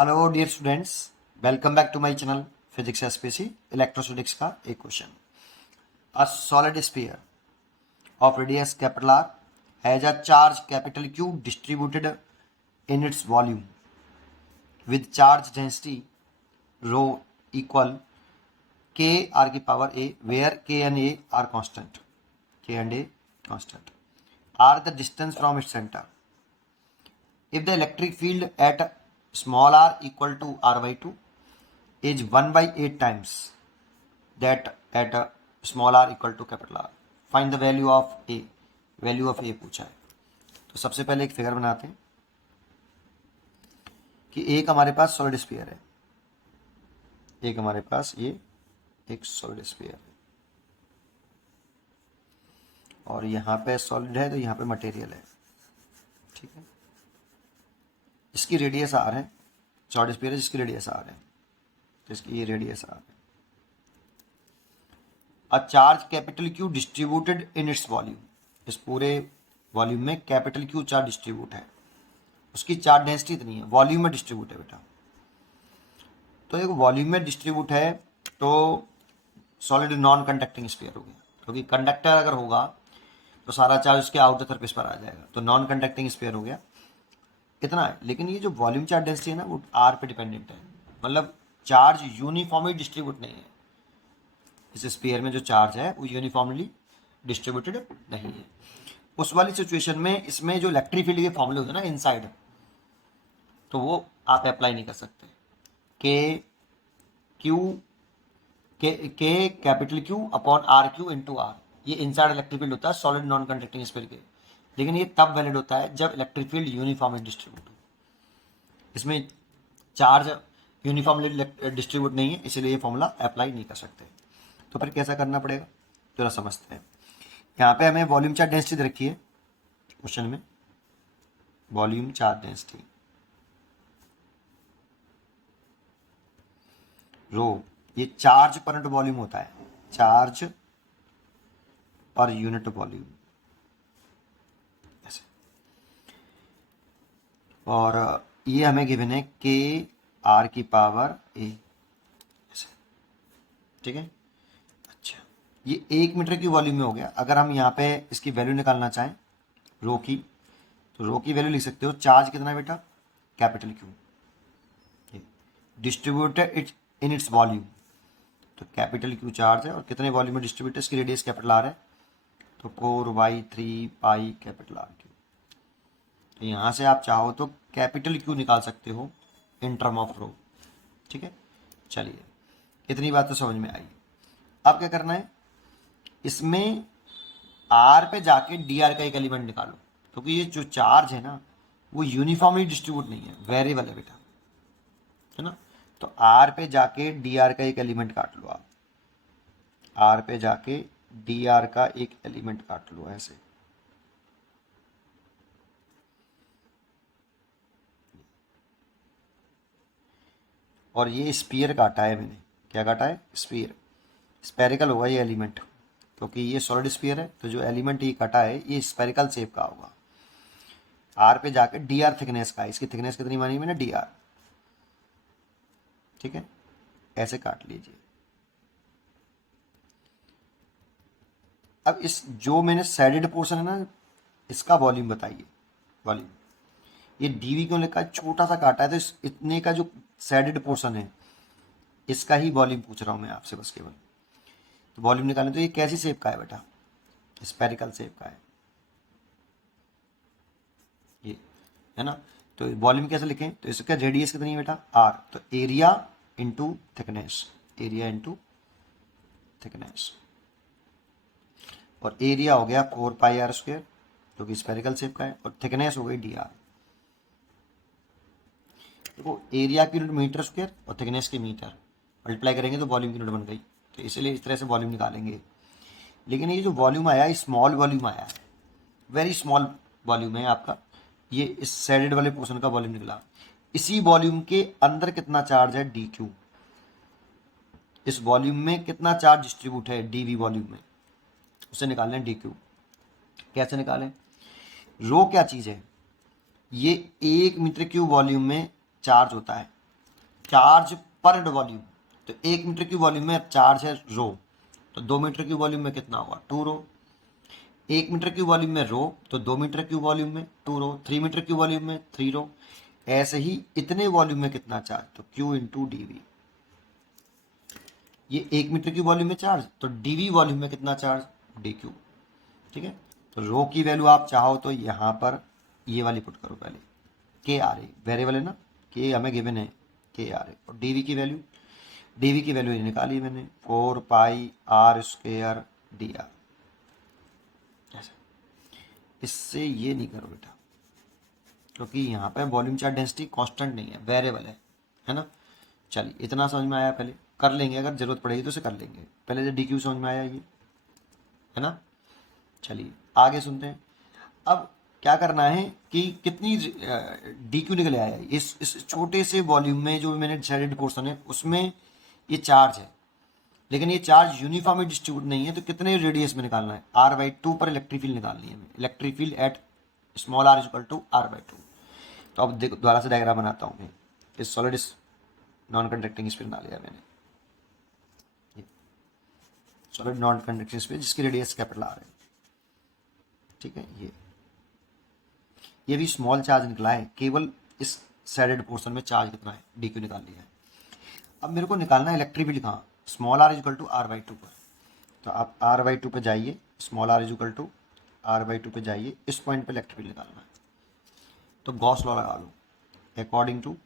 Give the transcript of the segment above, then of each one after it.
Hello dear students, welcome back to my channel physics SPC electrostatics का एक question. A solid sphere of radius capital R has a charge capital Q distributed in its volume with charge density rho equal K r की power a where K and a are constant, K and a constant r the distance from its centre. If the electric field at small r equal to r by 2 is 1 by 8 times that at small r equal to capital R, find the value of A। Value of A पूछा है। तो सबसे पहले एक figure बनाते हैं कि एक हमारे पास सॉलिड स्फीयर है, एक हमारे पास ये एक सॉलिड स्फीयर है और यहाँ पे सॉलिड है तो यहाँ पे मटेरियल है, ठीक है। इसकी रेडियस आर है, सॉलिड स्फीयर है जिसकी रेडियस आर है, तो इसकी ये रेडियस आर है। अ charge capital Q distributed in its volume, इस पूरे वॉल्यूम में कैपिटल क्यू चार्ज डिस्ट्रीब्यूट है, उसकी चार्ज डेंसिटी इतनी है, वॉल्यूम में डिस्ट्रीब्यूट है बेटा। तो एक वॉल्यूम में डिस्ट्रीब्यूट है तो सॉलिड नॉन कंडक्टिंग स्फीयर हो गया, क्योंकि कंडक्टर अगर होगा तो सारा चार्ज उसके आउटर सरफेस पर आ जाएगा, तो नॉन कंडक्टिंग स्फीयर हो गया, इतना है। लेकिन ये जो वॉल्यूम चार्ज डेंसिटी है ना वो आर पे डिपेंडेंट है, मतलब चार्ज यूनिफॉर्मली डिस्ट्रीब्यूट नहीं है। इस स्फीयर में जो चार्ज है वो यूनिफॉर्मली डिस्ट्रीब्यूटेड नहीं है। उस वाली सिचुएशन में इसमें जो इलेक्ट्रिक फील्ड के फॉर्मूले होते हैं ना इनसाइड, तो वो आप अप्लाई नहीं कर सकते। K Q K capital Q upon R Q into R, ये इनसाइड इलेक्ट्रिक फील्ड होता है सॉलिड नॉन कंडक्टिंग स्फीयर के। लेकिन ये तब वैलिड होता है जब इलेक्ट्रिक फील्ड यूनिफॉर्मली डिस्ट्रीब्यूट हो। इसमें चार्ज यूनिफॉर्मली डिस्ट्रीब्यूट नहीं है, इसलिए ये फॉर्मूला अप्लाई नहीं कर सकते। तो फिर कैसा करना पड़ेगा जरा समझते हैं। यहाँ पे हमें वॉल्यूम चार्ज डेंसिटी दे रखी है क्वेश्चन में, वॉल्यूम चार्ज डेंसिटी रो, ये चार्ज पर यूनिट वॉल्यूम होता है, चार्ज पर यूनिट वॉल्यूम ऐसे। और ये हमें गिवन है के आर की पावर ए ऐसे, ठीक है। अच्छा, ये 1 मीटर की वॉल्यूम में हो गया। अगर हम यहाँ पे इसकी वैल्यू निकालना चाहें रो की, तो रो की वैल्यू लिख सकते हो, चार्ज कितना है बेटा, capital Q, distributed it in its volume, तो कैपिटल क्यू चार्ज है और कितने वॉल्यूम में डिस्ट्रीब्यूटेड, इसकी रेडियस कैपिटल आर है, तो 4/3 पाई कैपिटल आर क्यू। तो यहाँ से आप चाहो तो कैपिटल क्यू निकाल सकते हो इन टर्म ऑफ रो, ठीक है। चलिए, इतनी बात तो समझ में आई। अब क्या करना है, इसमें आर पे जाके डी आर का एक एलिमेंट निकालो, क्योंकि ये जो चार्ज है ना वो यूनिफॉर्मली डिस्ट्रीब्यूट नहीं है, वेरिएबल है बेटा, है ना। तो आर पे जाके डी आर का एक एलिमेंट काट लो आप, आर पे जाके डी आर का एक एलिमेंट काट लो ऐसे। और ये स्फीयर काटा है मैंने, क्या काटा है, स्फीयर, स्पेरिकल होगा ये एलिमेंट, क्योंकि ये सॉलिड स्फीयर है तो जो एलिमेंट ये कटा है ये स्पेरिकल शेप का होगा। आर पे जाके डी आर थिकनेस का, इसकी थिकनेस कितनी मानी मैंने, डी आर, ठीक है। ऐसे काट लीजिए। अब इस जो मैंने सैडेड पोर्शन है ना, इसका वॉल्यूम बताइए, वॉल्यूम ये डीवी क्यों लिखा है, छोटा सा काटा है, तो इस इतने का जो सैडेड पोर्शन है इसका ही वॉल्यूम पूछ रहा हूँ मैं आपसे बस केवल। तो वॉल्यूम निकालें तो ये कैसी शेप का है बेटा, स्पेरिकल शेप का है ये, है ना। तो वॉल्यूम कैसे लिखें, तो इसका रेडियस कितनी है बेटा, आर, तो area into thickness, area into thickness, और एरिया हो गया 4πr² जो कि स्पेरिकल शेप का है, और थिकनेस हो गई डी आर। देखो एरिया की यूनिट मीटर स्क्वायर और थिकनेस की मीटर, मल्टीप्लाई करेंगे तो वॉल्यूम की यूनिट बन गई, तो इसलिए इस तरह से वॉल्यूम निकालेंगे। लेकिन ये जो वॉल्यूम आया, स्मॉल वॉल्यूम आया है, वेरी स्मॉल वॉल्यूम है आपका, ये इस सैडेड वाले पोर्शन का वॉल्यूम निकला। इसी वॉल्यूम के अंदर कितना चार्ज है, डी क्यू, इस वॉल्यूम में कितना चार्ज डिस्ट्रीब्यूट है डीवी वॉल्यूम में, उसे निकालना है डी क्यू। कैसे निकालें, रो क्या चीज़ है, ये 1 मीटर क्यूब वॉल्यूम में चार्ज होता है, चार्ज पर वॉल्यूम, तो 1 मीटर की वॉल्यूम में चार्ज है रो, तो 2 मीटर की वॉल्यूम में कितना होगा 2 रो। 1 मीटर की वॉल्यूम में रो, तो 2 मीटर की वॉल्यूम में 2 रो। 3 मीटर की वॉल्यूम में 3 रो। ऐसे ही इतने वॉल्यूम में कितना चार्ज, तो Q इंटू डी। ये 1 मीटर की वॉल्यूम में चार्ज, तो डीवी वॉल्यूम में कितना चार्ज, डी क्यू। ठीक है, तो रो की वैल्यू आप चाहो तो यहाँ पर ये वाली पुट करो पहले, के आर ए वेरिएबल है ना, के हमें गिवन है के आर ए, और डीवी की वैल्यू ये निकाली मैंने 4 पाई आर स्क्वेयर डी आर। इससे ये नहीं करो बेटा, क्योंकि यहाँ पे वॉल्यूम चार्ज डेंसिटी कांस्टेंट नहीं है, वेरिएबल है ना। चलिए इतना समझ में आया, पहले कर लेंगे, अगर जरूरत पड़ेगी तो उसे कर लेंगे, पहले से डी क्यू समझ में आया ये, है ना। चलिए आगे सुनते हैं। अब क्या करना है कि कितनी डी क्यू निकल आया है इस छोटे से वॉल्यूम में, जो मैंने डिसाइडेड पोर्शन है उसमें ये चार्ज है, लेकिन ये चार्ज यूनिफॉर्मली डिस्ट्रीब्यूट नहीं है, तो कितने रेडियस में निकालना है, r/2 पर इलेक्ट्रिक फील्ड निकालनी है हमें, electric field at small r equal to r/2। तो अब देखो दोबारा से डायग्राम बनाता हूँ मैं, इस सॉलिड नॉन कंडक्टिंग स्फीयर बना लिया मैंने, सॉलिड नॉन कंडक्टिंग स्फीयर जिसकी रेडियस कैपिटल r है। ठीक है, ये भी स्मॉल चार्ज निकला है, केवल इस साइडेड पोर्शन में चार्ज कितना है, डी क्यू निकाल लिया है। अब मेरे को निकालना है इलेक्ट्रिक फील्ड कहाँ, small r equal to r/2 पर। तो आप r/2 पे जाइए, small r equal to r/2 पे जाइए, इस पॉइंट पे इलेक्ट्रिक फील्ड निकालना है। तो गॉस लॉ लगा लो, अकॉर्डिंग टू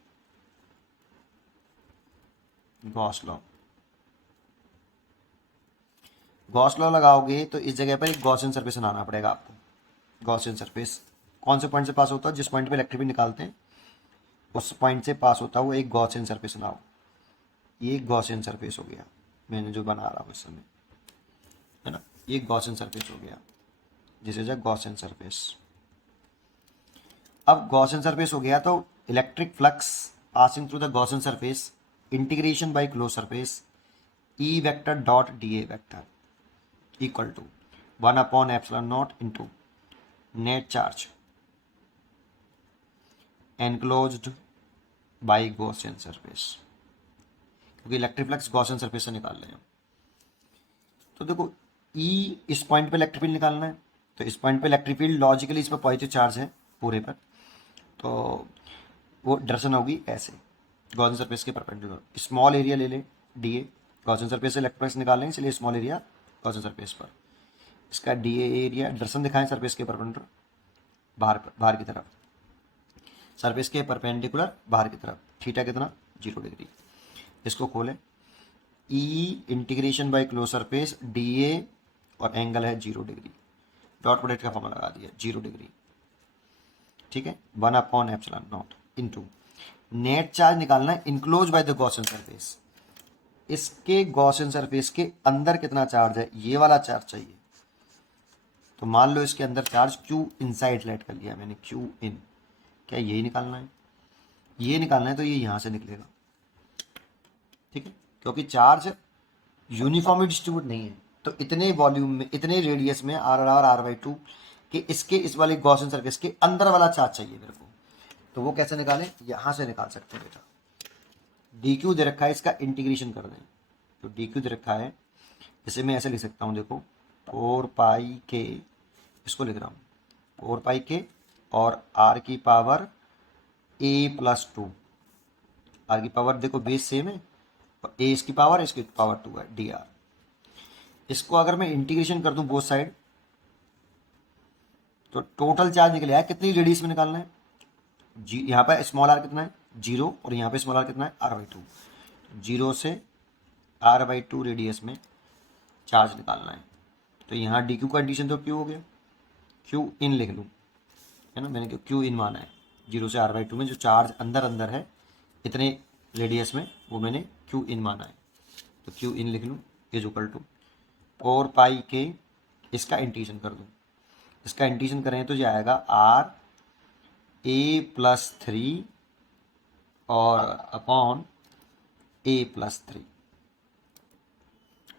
गॉस लॉ लगाओगे तो इस जगह पर एक गॉसियन सरफेस बनाना पड़ेगा आपको। गॉसियन सरफेस कौन से पॉइंट से पास होता है, जिस पॉइंट पे इलेक्ट्रिक फील्ड निकालते हैं उस पॉइंट से पास होता है वो एक गॉसियन सरफेस बनाओ। ये गॉसियन सरफेस हो गया, मैंने जो बना रहा हूँ इस समय, है ना, ये गॉसियन सरफेस हो गया, this is a Gaussian surface. अब गॉसियन सरफेस हो गया तो electric flux passing through the Gaussian surface, integration by close surface, E vector dot d A vector equal to 1/ε0 into net charge enclosed by Gaussian surface, क्योंकि electric flux Gaussian surface से निकाल रहे हैं। तो देखो ई इस पॉइंट पे electric field निकालना है, तो इस पॉइंट पे इलेक्ट्रिक फील्ड लॉजिकली इस पर पॉजिटिव चार्ज है पूरे पर, तो वो डायरेक्शन होगी ऐसे गॉसियन सरफेस के परपेंडिकुलर। स्मॉल एरिया ले लें डी ए, गॉसियन सरफेस से इलेक्ट्रिक फ्लक्स निकाल लेंगे, इसलिए स्मॉल एरिया गॉसियन सरफेस पर, इसका डी ए एरिया डायरेक्शन दिखाएं सरफेस के परपेंडिकुलर बाहर की तरफ, सरफेस के परपेंडिकुलर बाहर की तरफ, थीटा कितना 0 डिग्री। इसको खोलें, E integration by close surface d A और एंगल है 0 डिग्री, डॉट प्रोडक्ट का फॉर्मूला लगा दिया 0 डिग्री। ठीक है, 1/ε0 इंटू नेट चार्ज निकालना है enclose by the Gaussian surface, इसके गॉसियन सरफेस के अंदर कितना चार्ज है, ये वाला चार्ज चाहिए। तो मान लो इसके अंदर चार्ज Q इनसाइड लेट कर लिया मैंने, Q इन, क्या यही निकालना है, ये निकालना है, तो ये यहाँ से निकलेगा। ठीक है, क्योंकि चार्ज यूनिफॉर्मली डिस्ट्रीब्यूट नहीं है, तो इतने वॉल्यूम में इतने रेडियस में r/2 के इसके इस वाले गॉसियन सरफेस के अंदर वाला चार्ज चाहिए मेरे को। तो वो कैसे निकालें, यहाँ से निकाल सकते हैं बेटा, डी क्यू दे रखा है, इसका इंटीग्रेशन कर दें। तो डी क्यू दे रखा है, इसे मैं ऐसे लिख सकता हूँ, देखो 4 पाई के, इसको लिख रहा हूँ 4 पाई के और r की पावर a+2, r की पावर देखो बेस सेम है, और a इसकी पावर 2 है dr। इसको अगर मैं इंटीग्रेशन कर दूं बोथ साइड, तो टोटल चार्ज निकल आया, कितनी रेडियस में निकालना है, यहाँ पर स्मॉल r कितना है 0, और यहाँ पे स्मॉल r कितना है r/2, 0 से r/2 रेडियस में चार्ज निकालना है। तो यहाँ डी क्यू का एडिशन तो क्यू हो गया, क्यू इन लिख लूँ, है ना, मैंने क्यू इन माना है, 0 से r/2 में जो चार्ज अंदर है इतने रेडियस में, वो मैंने क्यू इन माना है। तो क्यू इन लिख लूँ इज इक्वल टू 4 पाई के, इसका इंटीग्रेशन कर दूँ, इसका इंटीग्रेशन करें तो ये आएगा r(a+3) और अपॉन a+3,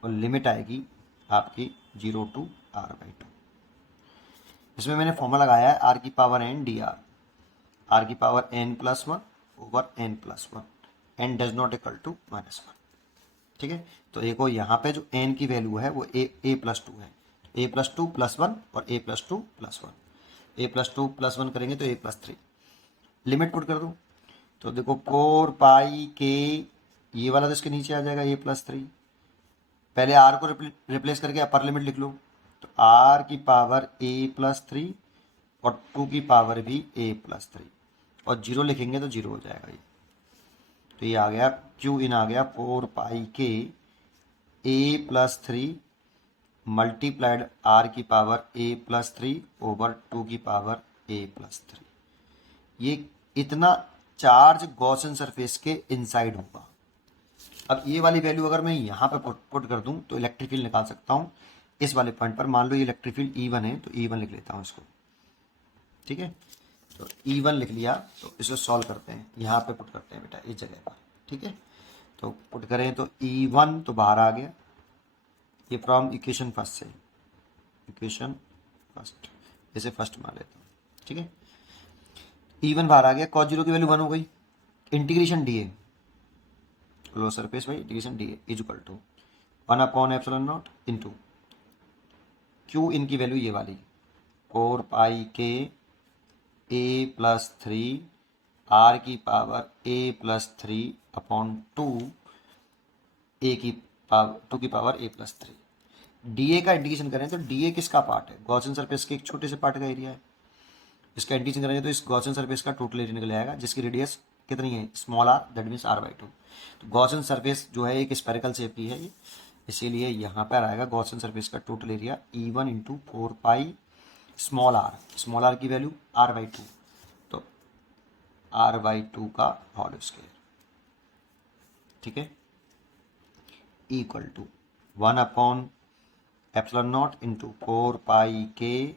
और लिमिट आएगी आपकी 0 to r/2। इसमें मैंने फॉर्मूला लगाया है r की पावर n dr, r की power n+1 over n+1, n does not equal to -1। ठीक है, तो देखो यहाँ पे जो एन की वैल्यू है वो ए प्लस टू है, ए प्लस टू प्लस वन और ए प्लस टू प्लस वन, ए प्लस टू प्लस वन करेंगे तो ए प्लस थ्री। लिमिट पुट कर दूँ तो देखो 4 पाई के, ये वाला तो इसके नीचे आ जाएगा ए प्लस थ्री। पहले आर को रिप्लेस करके अपर लिमिट लिख लो, तो आर की पावर ए प्लस थ्री और 2 की पावर भी ए प्लस थ्री, और जीरो लिखेंगे तो जीरो हो जाएगा ये। तो ये आ गया क्यू इन आ गया 4 पाई के A plus three multiplied are की power A plus three over 2 की पावर ए प्लस थ्री। ये इतना चार्ज गॉसियन सरफेस के इनसाइड होगा। अब ये वाली वैल्यू अगर मैं यहाँ पे पुट कर दूँ तो इलेक्ट्रिक फील्ड निकाल सकता हूँ इस वाले पॉइंट पर। मान लो ये इलेक्ट्रिक फील्ड E1 है तो E1 लिख लेता हूँ इसको। ठीक है, तो E1 लिख लिया, तो इसे सॉल्व करते हैं, यहाँ पे पुट करते हैं बेटा इस जगह पर। ठीक है, तो पुट करें तो E1 तो बाहर आ गया, ये फ्रॉम इक्वेशन फर्स्ट से, इक्वेशन फर्स्ट, इसे फर्स्ट मान लेता हूँ। ठीक है, E1 बाहर आ गया, cos जीरो की वैल्यू 1 हो गई, इंटीग्रेशन डी ए लो surface by integration d A is equal to 1/ε0 into Q इनकी वैल्यू ये वाली 4 पाई के ए प्लस थ्री आर की power A plus three upon two A की पावर 2 की power A plus three. D A का integration करें तो डी ए किसका पार्ट है? गॉसियन सरफेस के एक छोटे से पार्ट का एरिया है। इसका इंटीग्रेशन करेंगे तो इस गॉसियन सरफेस का टोटल एरिया निकल आएगा, जिसकी रेडियस कितनी है? Small r, that means r/2। तो गॉसियन सरफेस जो है एक स्पेरिकल शेप की है ये, इसीलिए यहाँ पर आएगा गॉसियन सरफेस का total area E1 into 4 pi small r की वैल्यू r/2, तो r/2 का होल स्क्वायर। ठीक है, इक्वल टू 1/ε0 इंटू 4 पाई के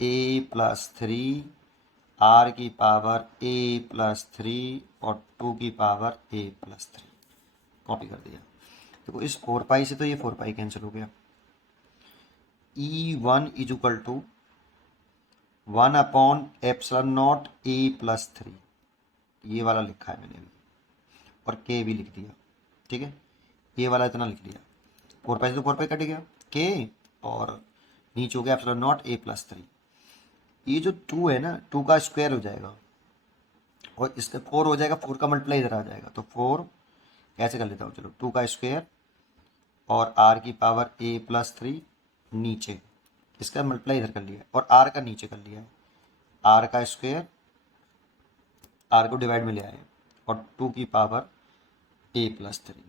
ए प्लस थ्री आर की पावर ए प्लस थ्री और 2 की power A plus three. Copy कर दिया। देखो इस 4 पाई से तो ये 4 पाई कैंसिल हो गया। E1 is equal to 1/ε0 A plus three, ये वाला लिखा है मैंने भी, और के भी लिख दिया। ठीक है, ये वाला इतना लिख लिया, 4 पाई से तो 4 पाई कट गया, के और नीचे हो गया ε0 ए प्लस थ्री। ये जो 2 है ना, 2 का स्क्वायर हो जाएगा और इसका 4 हो जाएगा, 4 का मल्टीप्लाई इधर आ जाएगा, तो 4 ऐसे कर लेता हूँ, चलो 2 का स्क्वायर और आर की पावर ए प्लस थ्री नीचे, इसका मल्टीप्लाई इधर कर लिया और आर का नीचे कर लिया है, आर का स्क्वायर, आर को डिवाइड में ले आए और 2 की पावर ए प्लस थ्री।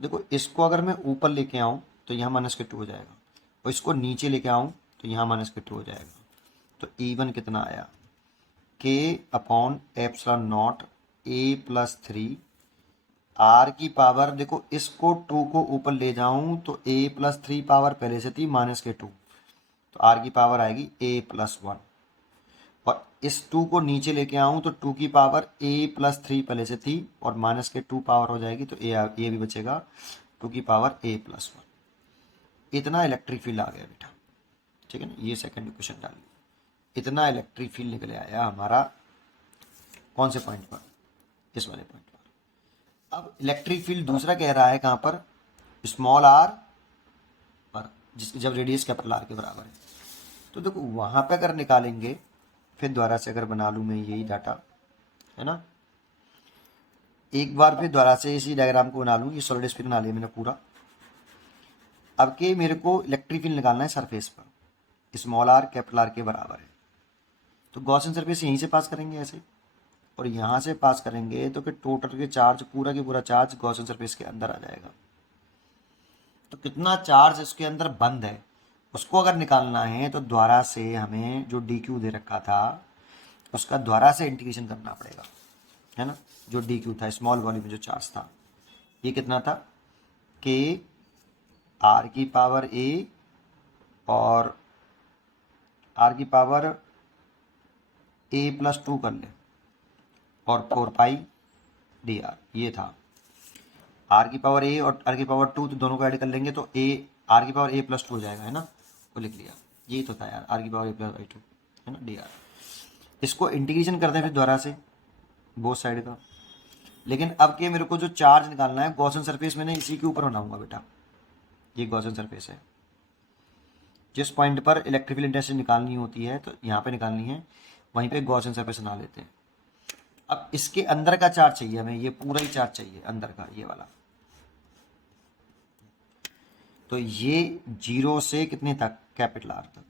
देखो इसको अगर मैं ऊपर लेके आऊँ तो यहाँ -2 हो जाएगा, और इसको नीचे लेके आऊँ तो यहाँ -2 हो जाएगा। तो E1 कितना आया? K/ε0 a plus three are की पावर, देखो इसको 2 को ऊपर ले जाऊं तो ए प्लस थ्री पावर पहले से थी -2, तो आर की पावर आएगी ए प्लस वन, और इस 2 को नीचे लेके आऊं तो 2 की पावर ए प्लस थ्री पहले से थी और -2 पावर हो जाएगी, तो ए भी बचेगा 2 की पावर ए प्लस वन। इतना इलेक्ट्रिक फील्ड आ गया बेटा। ठीक है ना, ये सेकंड इक्वेशन डाल ली, इतना इलेक्ट्रिक फील्ड निकले आया हमारा कौन से पॉइंट पर? इस वाले पॉइंट पर। अब इलेक्ट्रिक फील्ड दूसरा कह रहा है कहाँ पर? स्मॉल आर पर, जिसकी जब रेडियस कैपिटल आर के बराबर है। तो देखो वहाँ पे अगर निकालेंगे, फिर दोबारा से अगर बना लूँ मैं यही डाटा, है ना, एक बार फिर दोबारा से इसी डायग्राम को बना लूँ, ये सॉलिड स्फीयर बना लिया मैंने पूरा। अब के मेरे को इलेक्ट्रिक फील्ड निकालना है सरफेस पर, स्मॉल आर कैपिटल आर के बराबर है, तो गॉसियन सरफेस यहीं से पास करेंगे ऐसे, और यहाँ से पास करेंगे तो फिर टोटल के चार्ज, पूरा की पूरा चार्ज गॉसियन सरफेस के अंदर आ जाएगा। तो कितना चार्ज इसके अंदर बंद है उसको अगर निकालना है तो द्वारा से हमें जो डी क्यू दे रखा था उसका द्वारा से इंटीग्रेशन करना पड़ेगा, है ना। जो डी क्यू था स्मॉल वॉल्यूम में जो चार्ज था, ये कितना था? के आर की पावर ए और आर की पावर ए प्लस टू कर ले और 4 पाई डी आर, ये था। आर की पावर ए और आर की पावर 2 तो दोनों को ऐड कर लेंगे तो ए आर की पावर ए प्लस 2 हो जाएगा, है ना, वो लिख लिया। ये तो था यार, आर की पावर ए प्लस 2, है ना, डी आर। इसको इंटीग्रेशन करते हैं फिर दोबारा से बोथ साइड का। लेकिन अब के मेरे को जो चार्ज निकालना है गॉसियन सरफेस मैंने इसी के ऊपर बनाऊंगा बेटा। ये गॉसियन सरफेस है, जिस पॉइंट पर इलेक्ट्रिक फील्ड इंटेंसिटी निकालनी होती है तो यहाँ पे निकालनी है, वहीं पे गॉसियन सरफेस बना लेते हैं। अब इसके अंदर का चार्ज चाहिए हमें, ये पूरा ही चार्ज चाहिए अंदर का, ये वाला। तो ये 0 से कितने तक, कैपिटल आर तक।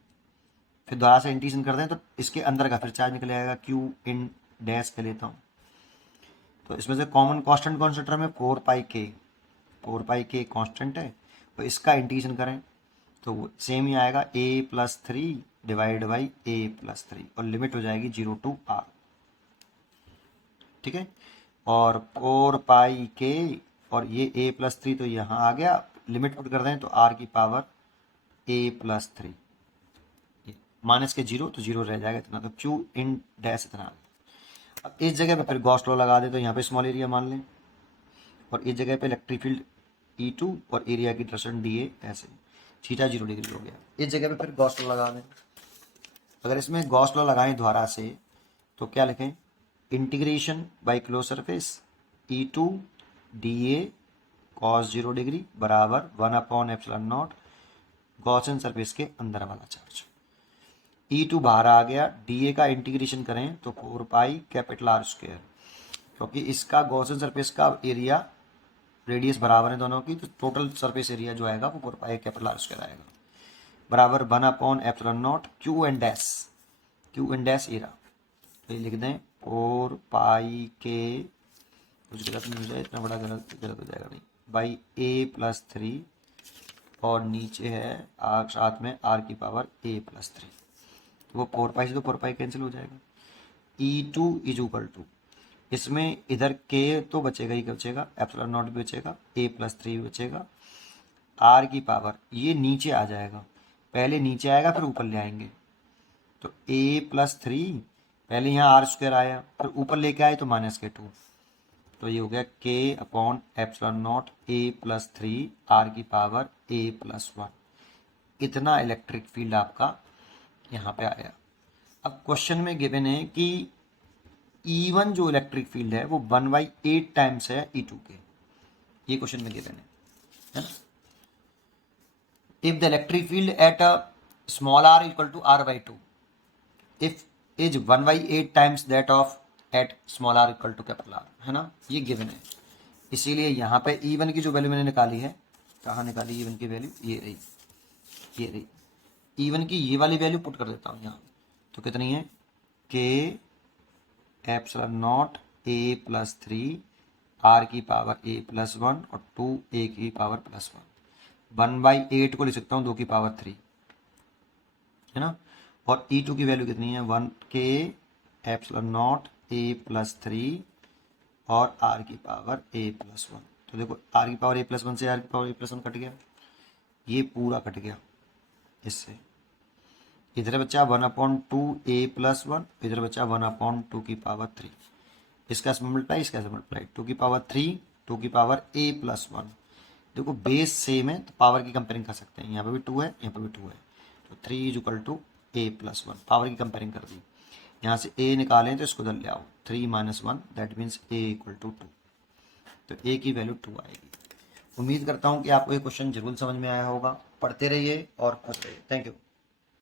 फिर दोबारा से इंटीग्रेशन कर दें तो इसके अंदर का फिर चार्ज निकल आएगा, क्यू इन डैश के लेता हूँ। तो इसमें से कॉमन कांस्टेंट कौन सा टर्म है, 4πk। 4πk कांस्टेंट है, तो इसका इंटीग्रेशन करें तो वो सेम ही आएगा, a+3 डिवाइड बाई a+3, और लिमिट हो जाएगी 0 to r। ठीक है, और 4πk और ये a+3 तो यहाँ आ गया, लिमिट पुट कर दें तो r की पावर a+3, माइनस के 0 तो 0 रह जाएगा इतना, तो q इन डैश इतना आ गया। अब इस जगह पे फिर गॉस लॉ लगा दे, तो यहाँ पे स्मॉल एरिया मान लें, और इस जगह पे इलेक्ट्रिक फील्ड E2 और एरिया की डायरेक्शन dA, ऐसे थीटा 0 डिग्री हो गया। इस जगह पे फिर गॉस लॉ लगा दें। अगर इसमें गॉस लॉ लगाएं दोबारा से तो क्या लिखें, integration by close surface E2 dA cos 0 degree बराबर 1/ε0 गॉसियन सरफेस के अंदर वाला चार्ज। E2 बाहर आ गया, dA का इंटीग्रेशन करें तो 4π कैपिटल R स्क्वायर, क्योंकि इसका गॉसियन सरफेस का एरिया रेडियस बराबर है दोनों की, तो टोटल सरफेस एरिया जो आएगा वो 4π कैपिटल R स्क्वायर आएगा, बराबर 1/ε0 क्यू एंड डैश एरा। तो ये लिख दें 4πk, कुछ गलत नहीं हो जाए, इतना बड़ा गलत हो जाएगा नहीं, बाई a+3, और नीचे है साथ में r की पावर a+3, तो वो 4π से तो 4π कैंसिल हो जाएगा। E2 इज इक्वल टू, इसमें इधर k तो बचेगा ही बचेगा, ε0 भी बचेगा, a+3 भी बचेगा, r की पावर ये नीचे आ जाएगा, पहले नीचे आएगा फिर ऊपर ले आएंगे, तो a+3 पहले यहाँ r² आया, फिर ऊपर लेके आए तो -2, तो ये हो गया k/ε0 a+3 r की पावर a+1। इतना इलेक्ट्रिक फील्ड आपका यहाँ पे आया। अब क्वेश्चन में गिवन है कि E1 जो इलेक्ट्रिक फील्ड है वो 1/8 टाइम्स है E2 के, ये क्वेश्चन में गिवन है ना। If the electric field at a small r equal to r/2 if is 1/8 times that of at small r equal to capital R, है ना, ये गिवन है। इसीलिए यहाँ पे E1 की जो वैल्यू मैंने निकाली है, कहाँ निकाली E1 की वैल्यू, ये रही E1 की ये वाली वैल्यू पुट कर देता हूँ यहाँ, तो कितनी है, k/ε0 a+3 r की पावर a+1 और 2a की पावर +1, 1/8 को लिख सकता हूँ 2 की पावर 3, है ना। और E2 की वैल्यू कितनी है, 1 k/ε0 a+3 और r की पावर a+1। तो देखो r की पावर a+1 से r की पावर a+1 कट गया, ये पूरा कट गया इससे, इधर बचा 1/2a+1, इधर बचा 1/2 की पावर 3, इसका मल्टीप्लाई इसका मल्टीप्लाई, 2 की पावर 3 2 की पावर a+1। देखो बेस सेम है तो पावर की कंपेयरिंग कर सकते हैं, यहाँ पे भी 2 है यहाँ पे भी 2 है, तो 3 is equal to a+1, power की कंपेयरिंग कर दी। यहाँ से a निकालें तो इसको उधर ले आओ, 3 - 1 that means a equal to 2, तो a की वैल्यू 2 आएगी। उम्मीद करता हूँ कि आपको ये क्वेश्चन जरूर समझ में आया होगा। पढ़ते रहिए और खुश रहिए। Thank you.